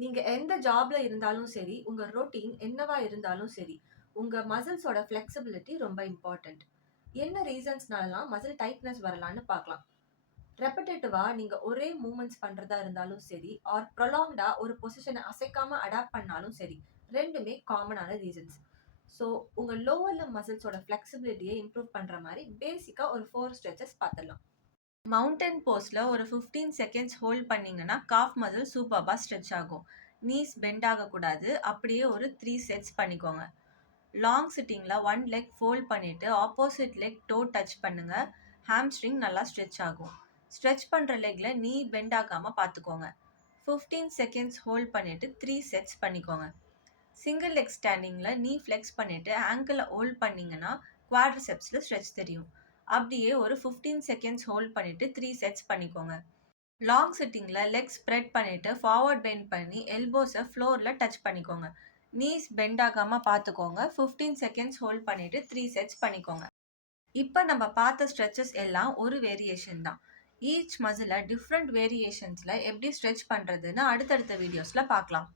நீங்க எந்த ஜாப்ல இருந்தாலும் சரி, உங்க ரொட்டீன் என்னவா இருந்தாலும் சரி, உங்க மசில்ஸோட ஃப்ளெக்ஸிபிலிட்டி ரொம்ப இம்பார்ட்டன்ட். என்ன ரீசன்ஸ்னாலலாம் மசில் டைட்னஸ் வரலான்னு பார்க்கலாம். ரெபடேட்டிவா நீங்க ஒரே மூவ்மெண்ட்ஸ் பண்றதா இருந்தாலும் சரி, ஆர் ப்ரொலாங்டா ஒரு பொசிஷன அசைக்காம அடாப்ட் பண்ணாலும் சரி, 2மே காமனான ரீசன்ஸ். ஸோ, உங்க லோவர் லிம் மசில்ஸோட ஃப்ளெக்ஸிபிலிட்டிய இம்ப்ரூவ் பண்ற மாரி பேசிக்கா ஒரு 4 ஸ்ட்ரெச்சஸ் பார்த்துடலாம். மவுண்டன் போஸ்ட்ல ஒரு 15 செகண்ட்ஸ் ஹோல்ட் பண்ணீங்கன்னா காஃப் மசில் சூப்பர்பா ஸ்ட்ரெச் ஆகும். நீஸ் பெண்ட் ஆகக்கூடாது. அப்படியே ஒரு 3 செட்ஸ் பண்ணிக்கோங்க. லாங் சிட்டிங்ல 1 லெக் ஃபோல்ட் பண்ணிட்டு ஆப்போசிட் லெக் டோ டச் பண்ணுங்க. ஹாம்ஸ்ட்ரிங் நல்லா ஸ்ட்ரெச் ஆகும். ஸ்ட்ரெச் பண்ற லெக்ல நீ பெண்ட் ஆகாம பார்த்துக்கோங்க. 15 செகண்ட்ஸ் ஹோல்ட் பண்ணிட்டு 3 செட்ஸ் பண்ணிக்கோங்க. சிங்கிள் லெக் ஸ்டாண்டிங்ல நீ ஃப்ளெக்ஸ் பண்ணிட்டு ஆங்கிள ஹோல்ட் பண்ணீங்கன்னா குவாட்ரிசெப்ஸ்ல ஸ்ட்ரெச் தெரியும். அப்படியே ஒரு 15 செகண்ட்ஸ் ஹோல்ட் பண்ணிட்டு 3 செட்ஸ் பண்ணிக்கோங்க. லாங் சிட்டிங்ல லெக் ஸ்ப்ரெட் பண்ணிட்டு ஃபார்வர்ட் பெண்ட் பண்ணி எல்போஸை ஃப்ளோர்ல டச் பண்ணிக்கோங்க. நீஸ் பெண்ட் ஆகாம பார்த்துக்கோங்க. 15 செகண்ட்ஸ் ஹோல்ட் பண்ணிட்டு 3 செட்ஸ் பண்ணிக்கோங்க. இப்போ நம்ம பார்த்த ஸ்ட்ரெச்சஸ் எல்லாம் ஒரு வேரியேஷன் தான். ஈச் மசிலை டிஃப்ரெண்ட் வேரியேஷன்ஸ்ல எப்படி ஸ்ட்ரெச் பண்றதுன்னு அடுத்தடுத்த வீடியோஸ்ல பார்க்கலாம்.